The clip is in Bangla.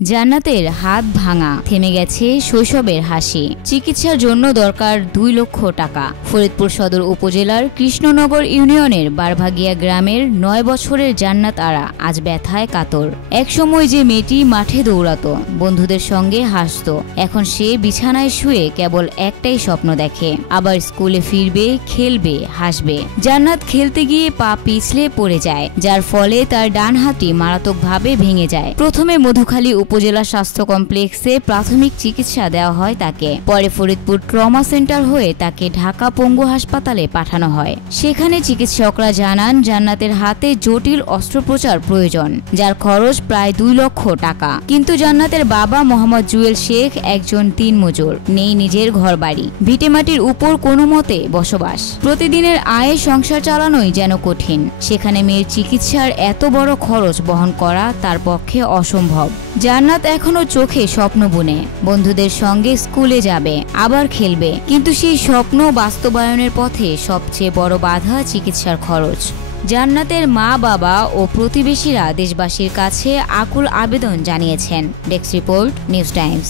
জান্নাতের হাত ভাঙা, থেমে গেছে শৈশবের হাসি। চিকিৎসার জন্য দরকার 2 লক্ষ টাকা। ফরিদপুর সদর উপজেলার কৃষ্ণনগর ইউনিয়নের বারভাগিয়া গ্রামের 9 বছরের জান্নাত আরা আজ ব্যথায় কাতর। একসময় যে মেয়েটি মাঠে দৌড়াতো, বন্ধুদের সঙ্গে হাসতো, এখন সে বিছানায় শুয়ে কেবল একটাই স্বপ্ন দেখে, আবার স্কুলে ফিরবে, খেলবে, হাসবে। জান্নাত খেলতে গিয়ে পা পিছলে পড়ে যায়, যার ফলে তার ডান হাতটি মারাত্মকভাবে ভেঙে যায়। প্রথমে মধুখালী উপজেলা স্বাস্থ্য কমপ্লেক্সে প্রাথমিক চিকিৎসা দেওয়া হয় তাকে। পরে ফরিদপুর ট্রমা সেন্টার হয়ে তাকে ঢাকা পঙ্গু হাসপাতালে পাঠানো হয়। সেখানে চিকিৎসকরা জানান জান্নাতের হাতে জটিল অস্ত্রোপচার প্রয়োজন, যার খরচ প্রায় 2 লক্ষ টাকা। কিন্তু জান্নাতের বাবা মোহাম্মদ জুয়েল শেখ একজন দিনমজুর, নেই নিজের ঘরবাড়ি, ভিটেমাটির উপর কোনো মতে বসবাস। প্রতিদিনের আয়ে সংসার চালানোই যেন কঠিন। সেখানে মেয়ের চিকিৎসার এত বড় খরচ বহন করা তার পক্ষে অসম্ভব। জান্নাত এখনো চোখে স্বপ্ন বুনে, বন্ধুদের সঙ্গে স্কুলে যাবে, আবার খেলবে, কিন্তু সেই স্বপ্ন বাস্তবায়নের পথে সবচেয়ে বড় বাধা চিকিৎসার খরচ। জান্নাতের মা, বাবা ও প্রতিবেশীরা দেশবাসীর কাছে আকুল আবেদন জানিয়েছেন। Desk report, news Times.